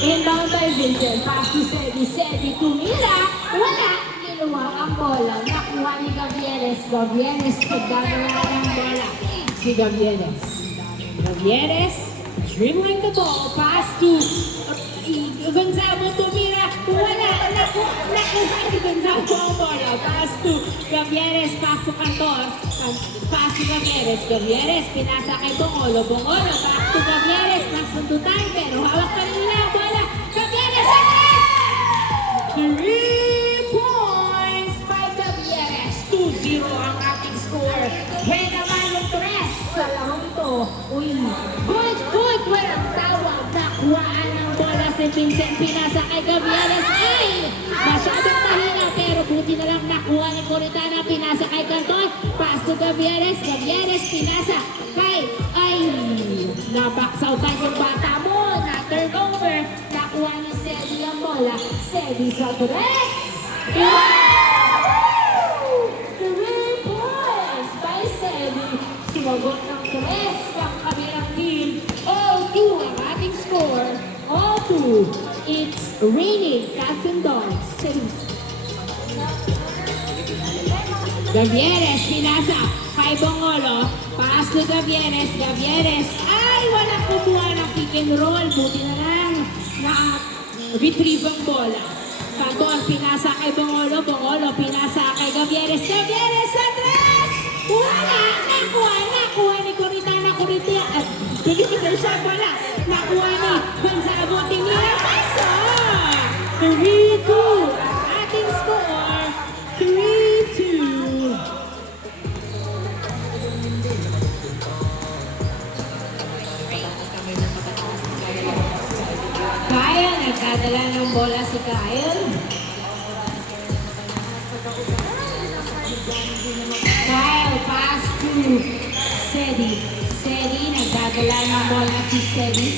Inbound by Vincent. Pass to Sedi. Sedi tumira. Wala. Niluwang ang bola. Nakuha ni Gavieres. Gavieres nagdadala ng bola. Si Gavieres. Gavieres dribbling the ball. Pass to Gonzalo tumira. Wala. Nakuha ni Gonzalo ang bola. Pass to Gavieres. Pass to Cantor. Pass to Gavieres. Gavieres pinasa kay Bongolo. Bongolo. Pass to Gavieres. Nagsundutan pero hawak pa rin nila ang bola. Gavieres sa 3 points by Gavieres. 2-0 ang ating score. Pwede naman yung 3 sa larong ito. Uy, good. Walang tawag. Nakuhaan ng bola si Vincent. Pinasa kay Gavieres. Ay! Masyadong mahina pero buti na lang nakuha ni Coritana. Pinasa kay Canton. Pass to Gavieres. Gavieres pinasa kay... Ay! Nabaksaw-tan yung bata mo. Na-turnover. Nakuha ni Sedi ang bola. Sedi sa 3. Wow! 3 points by Sedi. Sumagot ng 3 ang kabilang team. All 2 ang ating score. All 2. It's raining cats and dogs. Gavieres pinasa kay Bongolo. Pass to Gavieres. Gavieres. Ay! Walang kumuha ng pick and roll. Buti na lang na-retrieve ang bola. Canton pinasa kay Bongolo. Bongolo pinasa kay Gavieres. Gavieres sa 3! Wala! Nakuha ni Coritana. At Pilipino siya wala. Nakuha ni Gonzalo. Tingnan paso! 3-2. Ating score. 3-2. Kyle, nagdadala ng bola si Kyle. Kyle, pass to Sedi. Sedi, nagdadala ng bola si Sedi.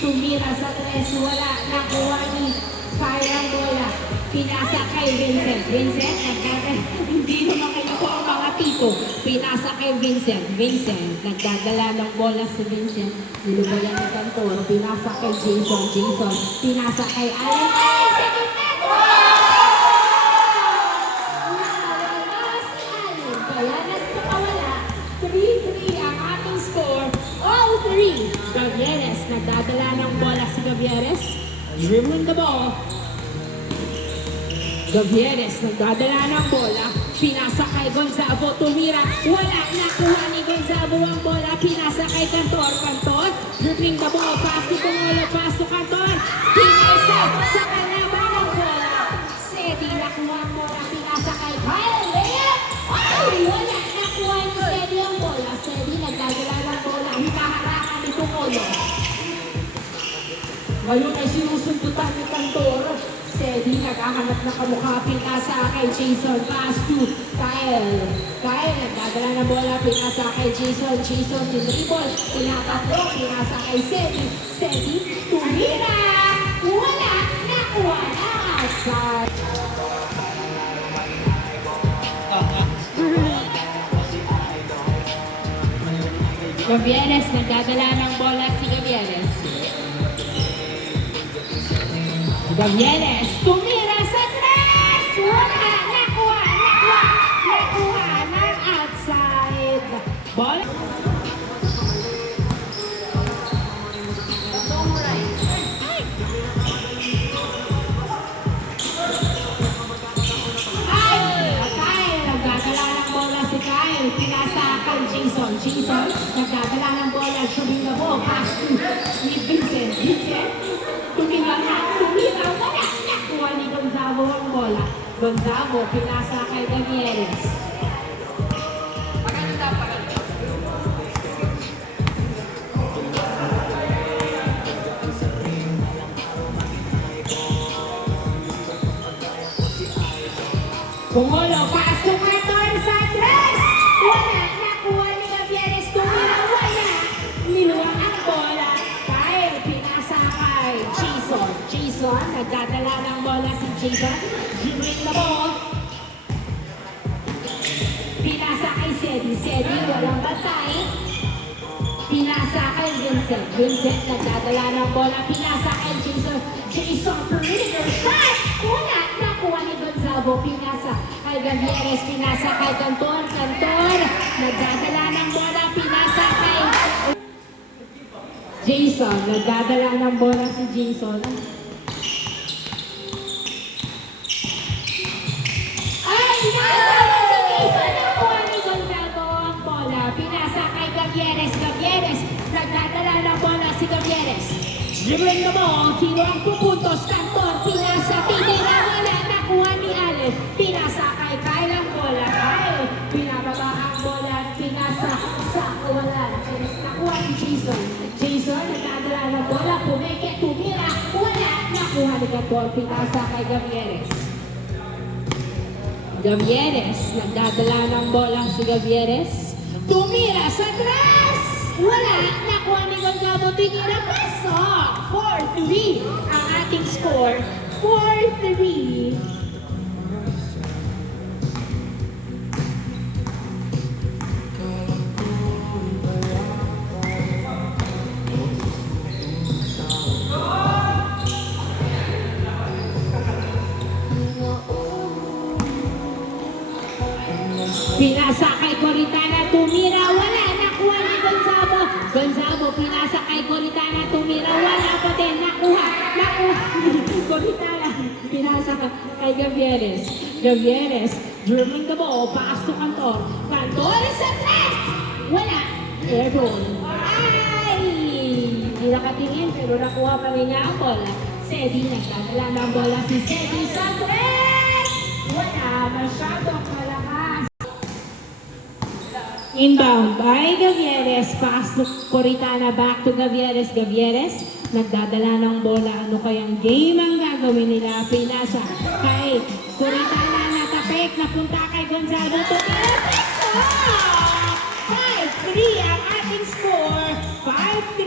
Tumira sa 3, wala. Nakuha ni Kyle ang bola. Pinasa kay Vincent. Vincent, nagdadala. Hindi naman kayo po ang mga tito. Pinasa kay Vincent. Vincent, nagdadala ng bola si Vincent. Nilubayan ni Cantor. Pinasa kay Jason. Jason, pinasa kay Allen. Ay! Second net! Nakawala si Allen. Kaya nagpakawala. 3-3 ang ating score. All 3. Gavieres, nagdadala ng bola si Gavieres. Dribbling the ball. Gavieres, nagdadala ng bola. Pinasa kay Gonzalo. Tumira. Wala. Nakuha ni Gonzalo ang bola. Pinasa kay Cantor. Cantor, dribbling the ball. Pass to Bongolo. Pass to Cantor. Pinasa sa kalaban ng bola. Sedi, nakuha ang bola. Pinasa kay Kyle. Ay! Wala. Nakuha ni Sedi ang bola. Sedi, nagdadala ng bola. Hinaharangan ni Bongolo. Ngayon ay sinusundutan ni Cantor. Sedi, naghahanap na kamukha. Pinasa kay Jason. Pass to Kyle. Kyle, nagdadala ng bola. Pinasa kay Jason. Jason, tinribol. Pinapatro. Pinasa kay Sedi. Sedi, tumira. Wala. Nakuha na outside. Gavieres, nagdadala ng bola si Gavieres. Gavieres, tumira sa 3! Wala! Nakuha ng outside. Ball. Kyle, nagdadala ng bola si Kyle. Pinasa kay Jason. Jason, nagdadala ng bola. Shooting the ball. Pass to ni Vincent. Vincent, tumira na. Wala. Nakuha ni Gonzalo ang bola. Gonzalo, pinasa kay Gavieres. Bongolo, pass to Cantor sa 3! Wala. Nakuha ni Gavieres. Tumira. Wala. Niluwang ang bola. Kyle, pinasa kay Jason. Jason, nagdadala ng bola si Jason. Dribbling the ball. Pinasa kay Sedi. Sedi, walang batay. pinasa kay Vincent. Vincent nagdadala ng bola, pinasa kay Jason. Jason, perimeter shot! Una, nakuha ni Gonzalo, pinasa kay Gavieres, pinasa kay Cantor. Cantor, nagdadala ng bola, pinasa kay Jason. Nagdadala ng bola si Jason. Ay, nagdadala si Jason! Nakuha ni Gonzalo ang bola, pinasa kay Gavieres. Gavieres, nagdadala ng bola si Gavieres. Dribbling the ball, sino ang pupuntos? Cantor, pinasa, tinira, wala, nakuha ni Allen. Pinasa kay Kyle ang bola. Kyle, pinababa ang bola, pinasa sa kawalan. Nakuha ni Jason. Jason, nagdadala ng bola, pumeke, tumira, wala, nakuha ni Cantor, pinasa kay Gavieres. Gavieres, nagdadala ng bola si Gavieres. Tumira sa tres! Wala, nakuha ni Gonzalo, tinira, pasok! 4-3 ang ating score. 4-3. Pinasa kay Coritana, tumira, wala, nakuha ni Gonzalo. Gonzalo, pinasa kay Coritana, tumira, wala pa din, nakuha ni Coritana. Pinasa kay Gavieres. Gavieres, dribbling the ball, pass to Cantor. Cantor sa tres! Wala, airborne. Ay! Hindi nakatingin, pero nakuha pa rin niya ang bola. Sedi, nagdadala ng bola si Sedi sa tres! Wala, masyadong malakas. Inbound by Gavieres, pass to Coritana, back to Gavieres. Gavieres, nagdadala ng bola. Ano kayang game ang gagawin nila? Pinasa kay Coritana, natapik, napunta kay Gonzalo. Tumira, pasok! 5-3 ang ating score. 5-3.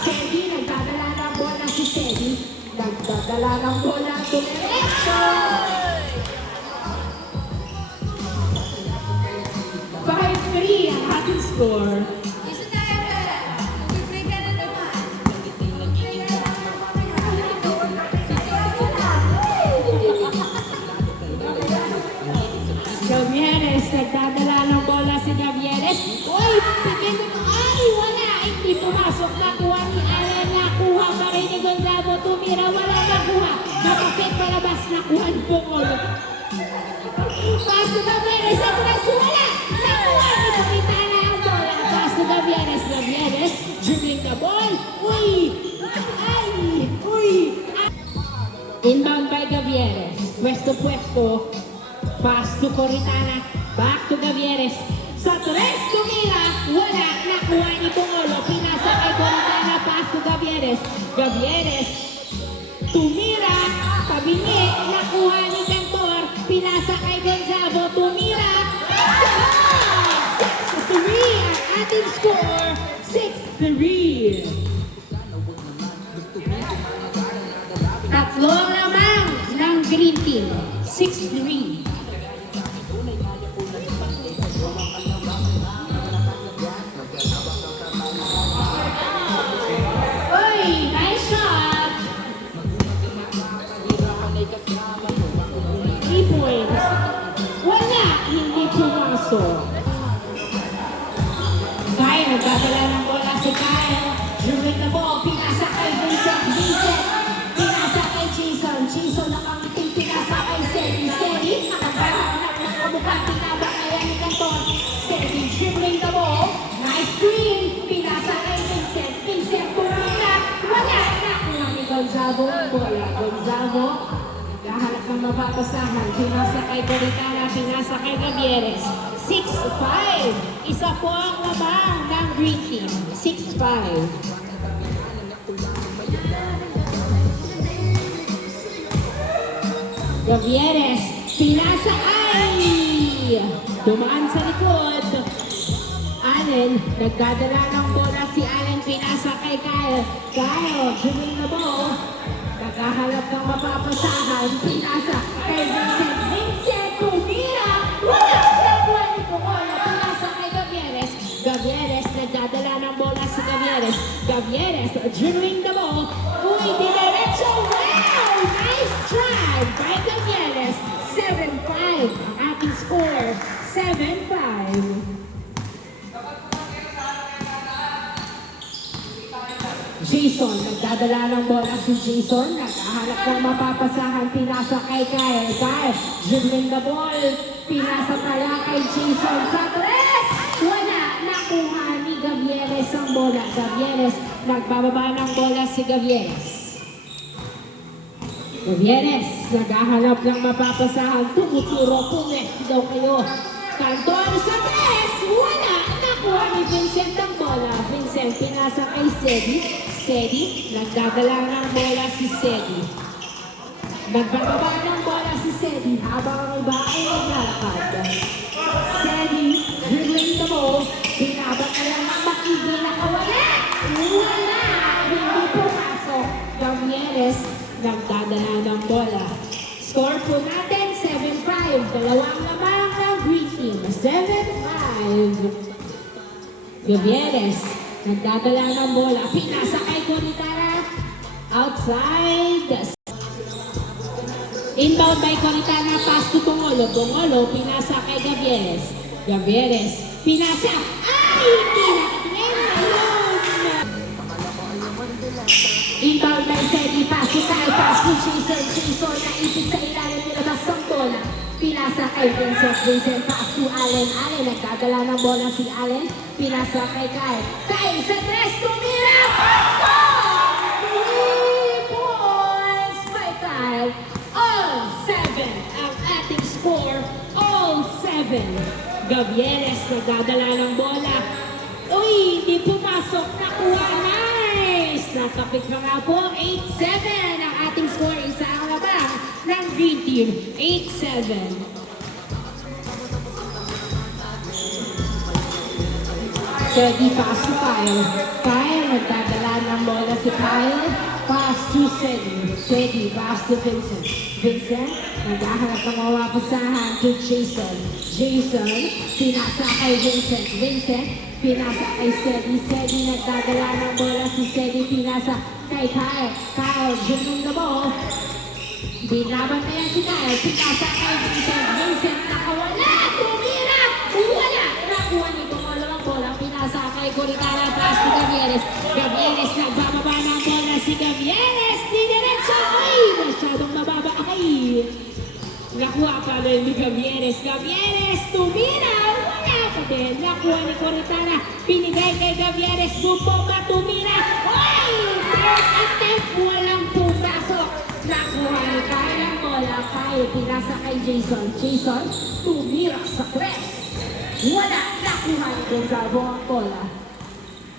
Sedi, nagdadala ng bola si Sedi. Nagdadala ng bola to Diretso. 5-3 ang ating score. Gavieres, nagdadala ng bola si Gavieres. Uy, pigil mo. Ay, wala. Hindi pumasok. Nakuha ni Allen. Nakuha pa rin ni Gonzalo. Tumira, wala nakuha. Nakapit palabas. Nakuha ni Bongol. Pass to Gavieres. At raso, wala. Nakuha ni Coritana ang bola. Pass to Gavieres. Gavieres, dribbling the ball. Uy! Ay! Uy! Inbound by Gavieres. Pwesto. Pass to Coritana, back to Gavieres. Sa tres, tumira, wala, nakuha ni Bongolo. Pinasa kay Coritana, pass to Gavieres. Gavieres, tumira, tabingi, nakuha ni Cantor. Pinasa kay Gonzalo, tumira. 6-3 ang ating score. 6-3. Tatlo naman ng Green Team. 6-3. Uy, nice shot! 3 points. Wala, hindi pumasok. Kyle, nagdadala ng bola si Kyle. Dribbling the ball, pinasa kay Vincent. Vincent, pinasa kay Jason. Jason, nakangiting pinasa kay Sedi. Sedi, nakamukha, tinabak kaya ni Cantor. Sedi, dribbling the ball. Nice screen. Pinasa kay Vincent. Vincent, pumila. Wala, nakuha ni Gonzalo ang bola. Gonzalo, naghahanap ng mapapasahan. Pinasa kay Coritana, pinasa kay Gavieres. 6-5. Isa po ang lamang ng Green Team. 6-5. Gavieres, pinasa ay! Dumaan sa likod. Allen, nagdadala ng bola si Allen, pinasa kay Kyle. Kyle, dribbling the ball. Naghahanap ng mapapasahan, pinasa kay Vincent. Vincent, tumira! Wala! Nakuha ni Bongolo, pinasa kay Gonzalez. Gavieres dribbling the ball. Uy, diretso. Wow! Nice try by Gavieres. 7-5 ang ating score. 7-5. Jason, nagdadala ng bola si Jason. Naghahanap ng mapapasahan. Pinasa kay Kyle. Kyle, dribbling the ball. Pinasa pala kay Jason sa tres. Wala. Nakuha ni Gavieres ang bola. Gavieres, nagbababa ng bola si Gavieres. Gavieres, naghahanap ng mapapasahan. Tumuturo. Pumesti daw kayo. Cantor sa tres. Wala. Nakuha ni Vincent ang bola. Vincent, pinasa kay Sedi. Sedi, nagdadala ng bola si Sedi. Nagbababa ng bola si Sedi habang ang iba ay naglalakad. Sedi, dribbling the ball. Binabat na lang ang makigi. Nakawala! Wala! Hindi pumasok. Gavieres, nagdadala ng bola. Score po natin, 7-5. Dalawang lamang ng green team. 7-5. Gavieres, nagdadala ng bola. Pinasa kay Coritana. Outside. Inbound by Coritana. Pass to Bongolo. Bongolo, pinasa kay Gavieres. Gavieres, pinasa. Ay! Hindi natin. Inbound by Sedi. Pass to Kyle. Pass to Jason. Jason, naipit sa ilalim. Nilabas ang bola. Pinasa kay Vincent. Vincent, pass to Allen. Allen, nagdadala ng bola si Allen. Pinasa kay Kyle. Kyle sa tres, tumira! Pasok! 3 points by Kyle. All 7 ang ating score. All 7. Gavieres, nagdadala ng bola. Uy, di pumasok. Nakuha. Nice! Nakapit na nga po. 8-7 ang ating score. Isa ang labang ng green team. 8-7. Sedi, pass to Kyle. Kyle, nagdadala ng bola si Kyle. Pass to Sedi. Sedi, pass to Vincent. Vincent, naghahanap ng mawapasahan to Jason. Jason, pinasa kay Vincent. Vincent, pinasa kay Sedi. Sedi, nagdadala ng bola si Sedi. Pinasa kay Kyle. Kyle, dribbling the ball. Binaban na yan si Kyle. Pinasa kay Vincent. Vincent, nakawala. Tumira. Wala. Nakuha ni Bongolo ang bola. Pinasa kay Coritana. Pass to Gavieres. Gavieres, nagbababa ng bola si Gavieres. Didiretso. Ay, masyadong mababa. Ay. Nakuha pa rin ni Gavieres. Gavieres, tumira. Wala pa din. Nakuha ni Coritana. Pinigay kay Gavieres. Bumbomba, tumira. Ay, third attempt. Walang pumasok. Nakuha ni Kyle ang bola. Kyle, pinasa kay Jason. Jason, tumira sa tres. Wala. Nakuha ni Gonzalo ang bola.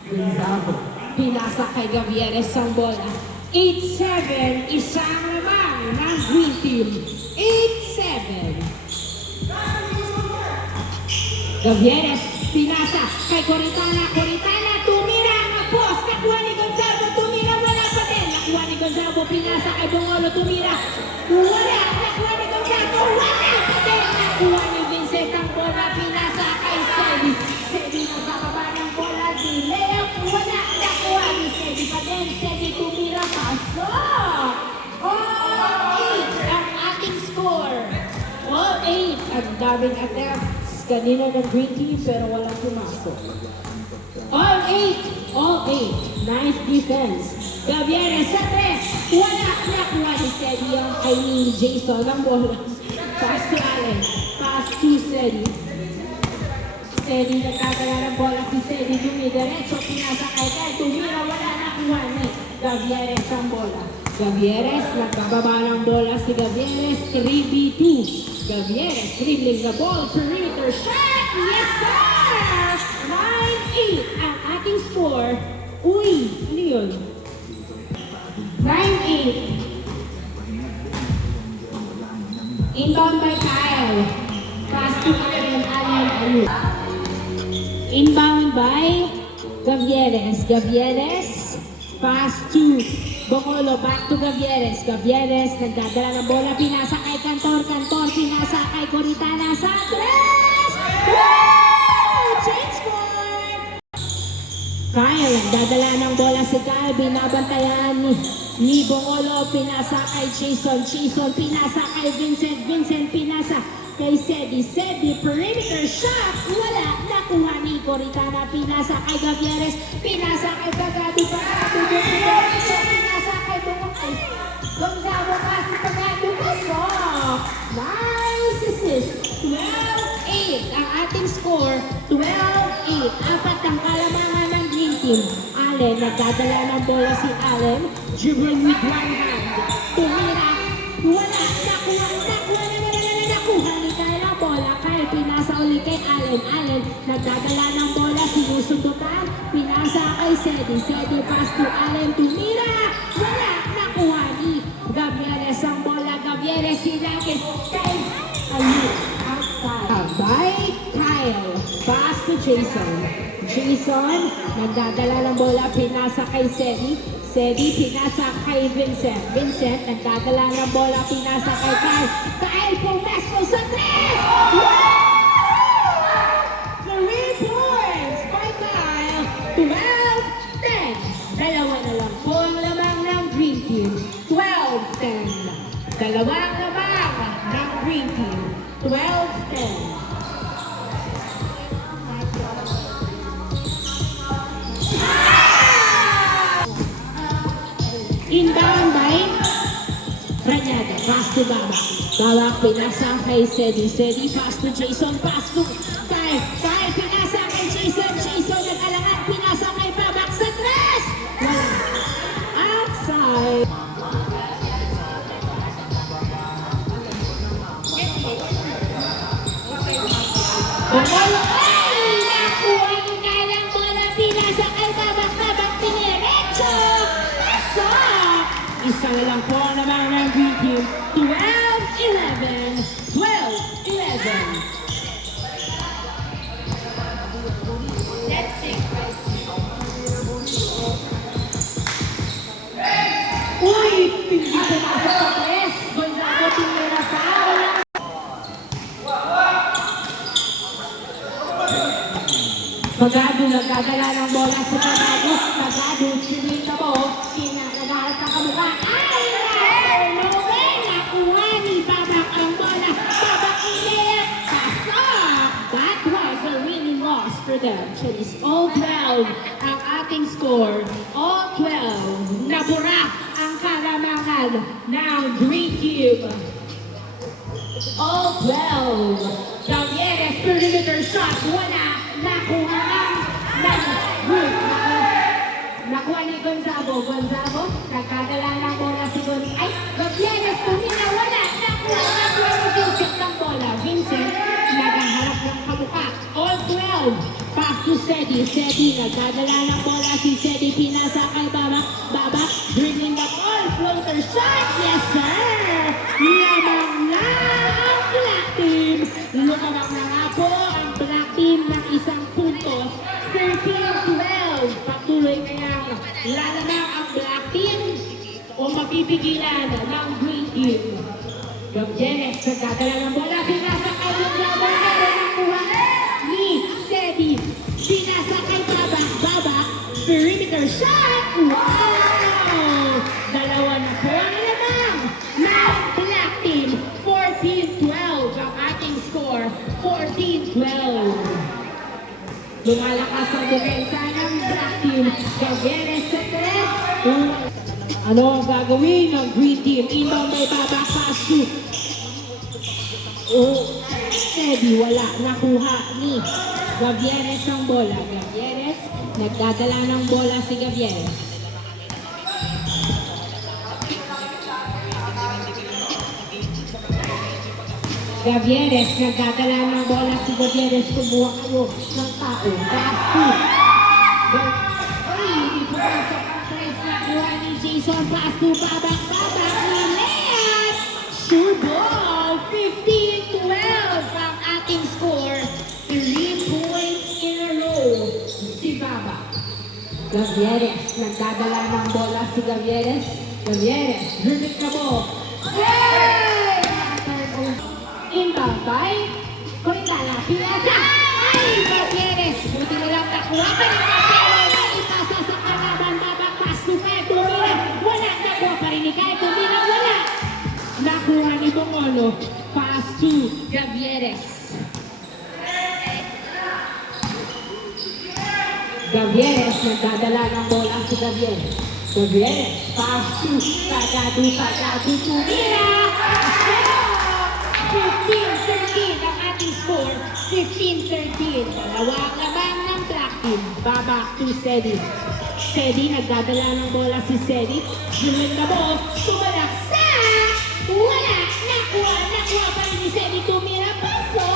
Gonzalo, pinasa kay Gavieres ang bola. 8-7, isang lamang ng green team. 8-7. Gavieres, pinasa kay Coritana. Coritana, tumira ang post. Nakuha ni Gonzalo. Tumira, wala pa din. Nakuha ni Gonzalo. Pinasa kay Bongolo. Tumira. Wala. Nakuha ni Gonzalo. Wala pa din. Nakuha ni Vincent ang bola. Pinasa kay Sedi. Sedi, nagkakaba ng bola. Layup. Wala. Nakuha ni Sedi pa din. Sedi, tumira. Pasok. All 8 ang ating score. All 8. Ang daming attempts kanina ng green team pero walang pumasok. All 8. All 8. Nice defense. Gavieres sa tres. Wala. Nakuha ni Sedi yung kay Jason ang bola. Pass to Allen. Pass to Sedi. Sedi, nagkakala ng bola si Sedi. Dumidiretso. Pinasa kay Kyle. Tumira. Wala. Nakuha ni Gavieres ang bola. Gavieres, nagbababa ng bola si Gavieres. 3v2. Gavieres dribbling the ball. Perimeter shot. Yes, sir! 9-8 ang ating score. Uy, ano yun? 9-8. Inbound by Kyle. Pass to Allen. Allen. Inbound by Gavieres. Gavieres. Pass to Bongolo. Back to Gavieres. Gavieres, nagdadala ng bola. Pinasa kay Cantor. Cantor, pinasa kay Coritana sa tres! Woo! Change score! Kyle, dadala ng bola si Kyle, binabantayan ni Bongolo, pinasa kay Jason, pinasa kay Vincent, pinasa kay Sedi, perimeter shot, wala, nakuha ni Coritana, pinasa kay Gavieres, pinasa kay Pagado, pinasa kay Bongolo, Gonzalo kasi Pagado, pasok, nice assist, 12-8, ang ating score, 12-8, apat ang kalamangan ng green team. Allen, nagdadala ng bola si Allen, dribbling with one hand, tumira, wala, nakuha ni Kyle ang bola, Kyle pinasa ulit kay Allen, nagdadala ng bola, sinusundutan, pinasa kay Sedi, pass to Allen, tumira, wala, nakuha ni Gavieres ang bola, Gavieres sinakit, Kyle, ayun, outside, by Kyle, pass to Jason, nagdadala ng bola, pinasa kay Sedi, pinasa kay Vincent, nagdadala ng bola, pinasa kay Kyle pumesto sa 3! 3 points by Kyle, 12-10. Dalawa na lang po ang lamang ng Green Team, 12-10. Dalawang lamang ng Green Team, 12-10. Inbound by Ranyada, pass to Babak, pinasa kay Sedi, pass to Jason, pass to Kyle, pinasa kay Jason, nag-alangan, pinasa kay Babak sa 3! Outside! Bongolo, ay! Nakuha ni Kyle ang bola, pinasa kay Babak, piniretso! Isa na lang po naman ng Green Team. 12-11. Let's take uy! Hindi ko nasa sa press. Gonzago, tingnan pa. Pagado, nagdadala ng bola sa Pagado, chilita mo. Kinakagalat ang kamukha. Ay! No way! Nakuha ni Babak ang bola. Babak ulit! Pasok! That was a winning loss for them. So it's all 12 ang ating score. All 12. Nabura ang kalamangan ng Green Team. All 12. Gavieres, perimeter shot. Wala. Nakuha ng group. Nakuha ni Gonzago, nagkadala ng bola si Gonzago. Ay, Gavieres, tumina, wala. Nakuha ni Vincent ng bola. Vincent, naghaharap ng kamukha. All 12. Pass to Sedi, nagkadala ng bola si Sedi. Pinasa kay Babak, dribbling the ball. Floater shot, yes sir! Lamang na ang Black Team. Lumabang na nga po ang Black Team ng isang puntos. 13-12. Patuloy kayang lalamang ang Black Team o mapipigilan ng Green Team. Gavieres, nagdadala ng bola. Pinasa kay Gonzago. Nakuha ni Sedi. Pinasa kay Babak. Perimeter shot. Wow! Dalawa na po ang lamang ng Black Team. 14-12 ang ating score. 14-12. Lumalakas ang depensa ng Black Team. Gavieres sa 3. Ano ang gagawin ng Green Team? Inbound may Babak, pass to Sedi, wala. Nakuha ni Gavieres ang bola. Gavieres, nagdadala ng bola si Gavieres. Gavieres, nagdadala ng bola si Gavieres. Kumuha kayo ng tao. Pass to hindi po sa press na kuha ni Jason. Pass to Babak na layup. Sure ball. 15-12 ang ating score. 3 points in a row. Si Babak. Gavieres, nagdadala ng bola si Gavieres. Dribbling na mo. Yay! Inbound by Coritana. Pinasa. Ay, Gavieres. Buti nilang nakuha pa rin. Pero Gavieres, nagdadala ng bola si Gavieres. Gavieres, pass to Pagado, tumira! 15-13 ang ating score. 15-13. Dalawang lamang ng black team. Back to Sedi. Sedi, nagdadala ng bola si Sedi. Jumin na ball, sumalaksak! Wala! Nakuha pa rin ni Sedi, tumira, paso!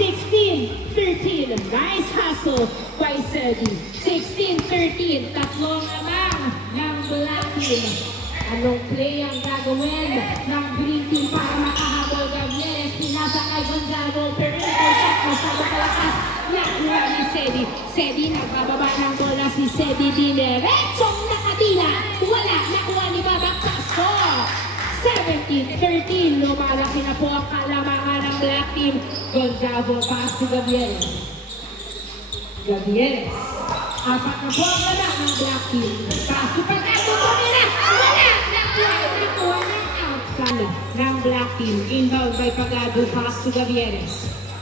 16-13. Nice hustle by Sedi. 16-13. Tatlong lamang ng black team. Anong play ang gagawin ng green team para makahabol? Gavieres, pinasa kay Gonzalo, pero ito shot, masyado kalakas. Nakuha ni Sedi. Sedi, nagbababa ng bola si Sedi, diretsong nakadila. Wala, nakuha ni Babak Paso. 17-13, lumalaki na po ang kalamangan ng black team. Gonzalo, pass to Gavieres. Gavieres. Apat na po ang laman ng black team. Pass to Pagado, tumira. Wala, nakuha ng outside ng black team. Inbound by Pagado, pass to Gavieres.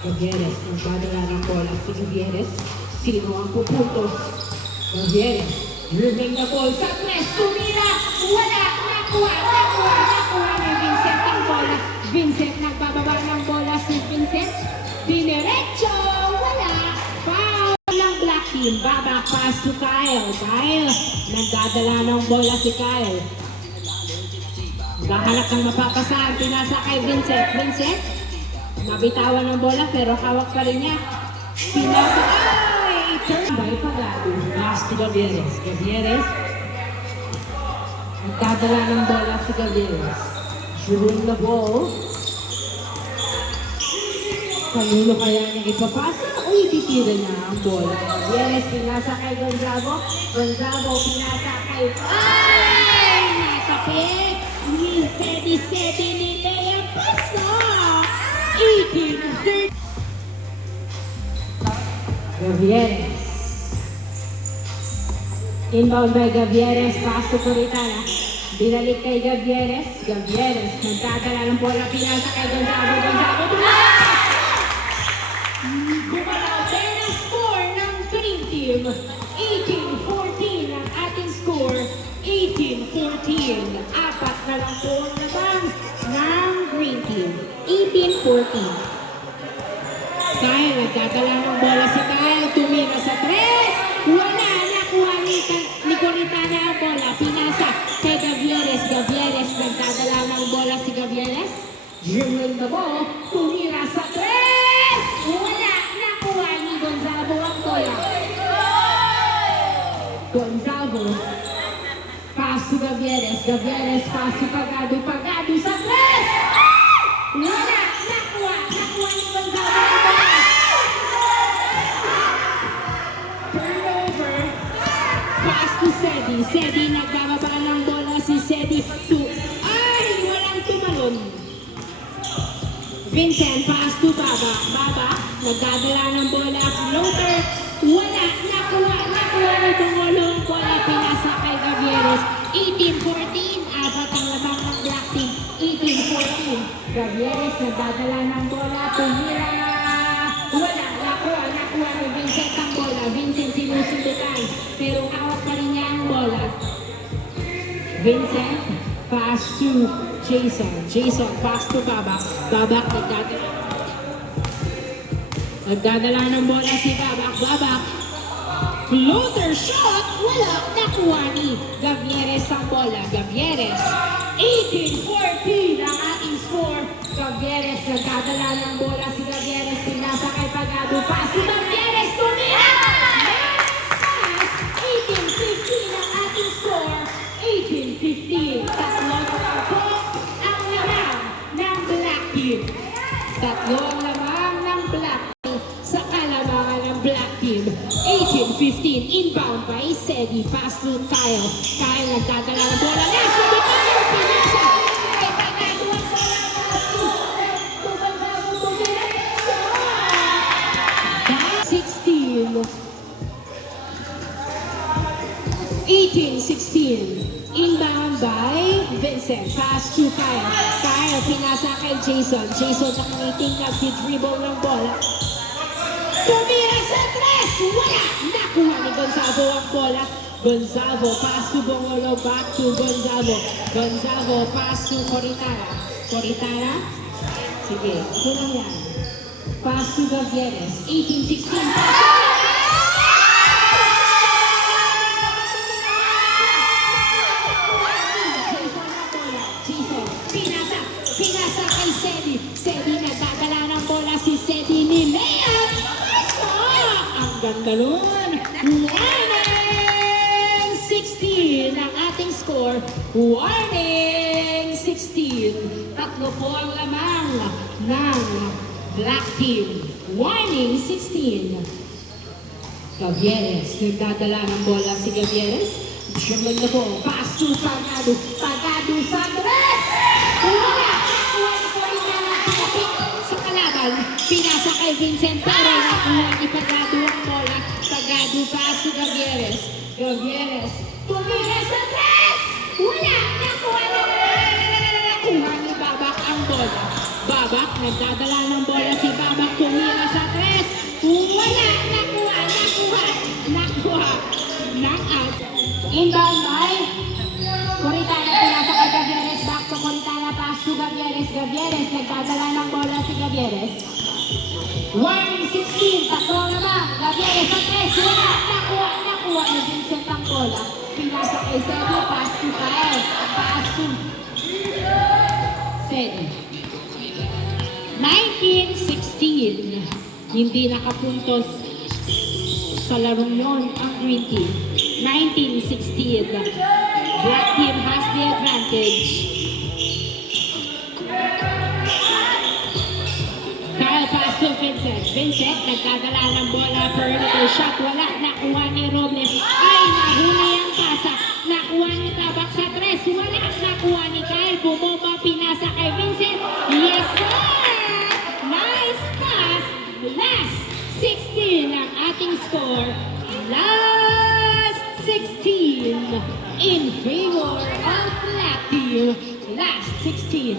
Gavieres, nagdadala ng bola si Gavieres. Sino ang pupuntos? Gavieres, moving the ball sa tres, tumira. Wala, nakuha ni Vincent ang bola. Vincent, nagbababa ng bola si Vincent. Dinerecho, wala. Foul ng black team. Babak pass to Kyle. Kyle, nagdadala ng bola si Kyle. Gahanap ng mapapasahan, pinasa kay Vincent. Vincent, nabitawan ng bola pero hawak pa rin niya. Pinasa, ay! Turn by Pagado. Pass to Gavieres. Gavieres, nagdadala ng bola si Gavieres. Shooting the ball. Kanino kaya niya ipapasa? Uy, titira niya ang bola. Gavieres, pinasa kay Gonzalo. Gonzalo, pinasa kay... Ay! Natapit! Ni Sedi ni Lea Paso! 18-13. Gavieres. Inbound by Gavieres, pass to Puritana. Binalik kay Gavieres. Gavieres, nagdadala ng bola, pinasa kay Gonzalo. Gonzalo, bumalaw din ang score ng green team. 18-14 ang ating score. 18-14. Apat na lang po naman ng green team. 18-14. Kyle, nagdadala ng bola si Kyle. Tumira sa tres. Wala, nakuha ni Coritana ang bola. Pinasa kay Gavieres. Gavieres, nagdadala ng bola si Gavieres. Dribbling the ball. Tumira sa tres. Wala, nakuha ni Gonzalo ang bola. Gonzalo. Pass to Gavieres. Gavieres, pass to Pagado. Pagado sa tres. Wala, nakuha ni Gonzalo ang bola. Turnover. Pass to Sedi. Sedi, nagbababa ng bola si Sedi. Ay, walang tumalon. Vincent, pass to Baba. Baba, nagdadala ng bola. Floater. Wala, nakuha ni Bungolo ang bola. Pinasa kay Gavieres. 18-14. Apat ang labang ng black team. 18-14. Gavieres, nagdadala ng bola. Tumira. Wala, nakuha ni Vincent ang bola. Vincent sinusundutan. Pero hawak pa rin niya ang bola. Vincent, pass to Jason. Jason, pass to Babak. Babak, nagdadala ng bola si Babak. Babak, floater shot. Wala, nakuha ni Gavieres ang bola. Gavieres, 18-14 ang ating score. Gavieres, nagdadala ng bola si Gavieres. Pinasa kay Pagado. Pass si Gavieres. Tumira! Pass! 18-15 ang ating score. 18-15. Tatlong po ang lamang ng black team. Tatlong lamang ng black team sa kalamangan ng black team. 18-15. Inbound by Sedi. Pass to Kyle. Kyle, nagdadala ng bola. Nasa Tayo! Pinasa! Kay Pagado ang bola. 18-16. Inbound by Vincent. Pass to Kyle. Kyle, pinasa kay Jason. Jason, nakangiting nag-dribble ng bola. Tumira sa tres! Wala! Nakuha ni Gonzalo ang bola. Gonzalo, pass to Bongolo, back to Gonzalo. Gonzalo, pass to Coritara. Coritara? Sige, ito lang yan. Pass to Gavieres. 18-16. Jason, pinasa kay Sedi. Sedi nagdadala ng bola si Sedi ni Lea. Ang ganda nun. Warning 16 ang ating score. Warning 16. Tatlo po ang lamang ng Black Team. Warning 16. Gavieres, nagdadala ng bola si Gavieres. Siyempre na po, pass to Pagado. Pagado sa tres! Wala! Nakuha ni Coritana pinapik sa kalaban. Pinasa kay Vincent pero nakuha ni Pagado ang bola. Pagado pass to Gavieres. Gavieres, tumira sa tres! Wala! Nakuha ni Babak ang bola. Babak, nagdadala ng bola si Babak. Tumira sa tres! Wala! Nakuha! Knock-out. Inbound by Coritana, pinasa kay Gavieres, back to Coritana, pass to Gavieres. Gavieres, nagdadala ng bola si Gavieres. Warning 16, tatlo naman. Gavieres sa tres, wala. Nakuha ni Vincent ang bola. Pinasa kay Sedi, pass to Kyle. Pass to Sedi. 19-16. Hindi nakapuntos sa larong yon ang green team. 19-16. Black team has the advantage. Kyle pass to Vincent. Vincent, nagdadala ng bola. Perimeter shot. Wala. Nakuha ni Robles. Ay, nahuli ang pasa. Nakuha ni Tabak sa tres. Wala. Nakuha ni Kyle. Bumomba. Pinasa kay Vincent. Yes, sir! Nice pass. Last 16 ang ating score. Last 16 in favor of Black Team. Last 16.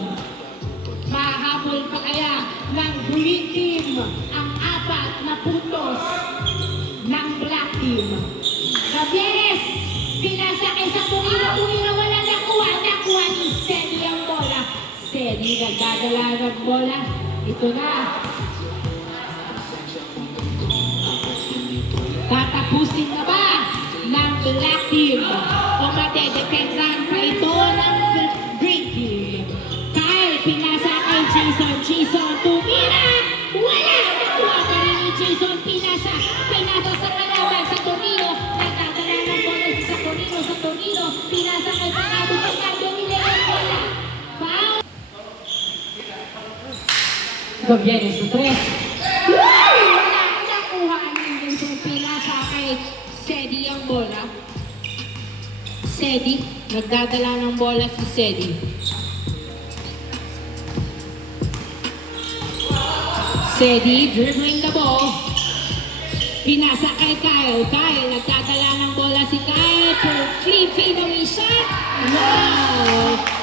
Mahabol pa kaya ng Green Team ang 4 na puntos ng Black Team. Gavieres, pinasa kay sa Pumira, wala nakuha ni Sedi ang bola. Sedi nagdadala ng bola. Ito na. Tatapusin na ba ng Black Team o matedepensahan pa ito ng Green Team? Kyle, pinasa kay Jason. Jason, tumira! Wala! Nakuha pa rin ni Jason. Pinasa sa kalaban sa Torino. Nagdadala ng bola sa Torino. Pinasa kay Pagado. Pagado ni Leon. Wala! Foul! Gavieres sa tres. Pinasa kay Sedi ang bola. Sedi, nagdadala ng bola si Sedi. Sedi, dribbling the ball. Pinasa kay Kyle. Kyle, nagdadala ng bola si Kyle. Clean fadeaway shot. Wow!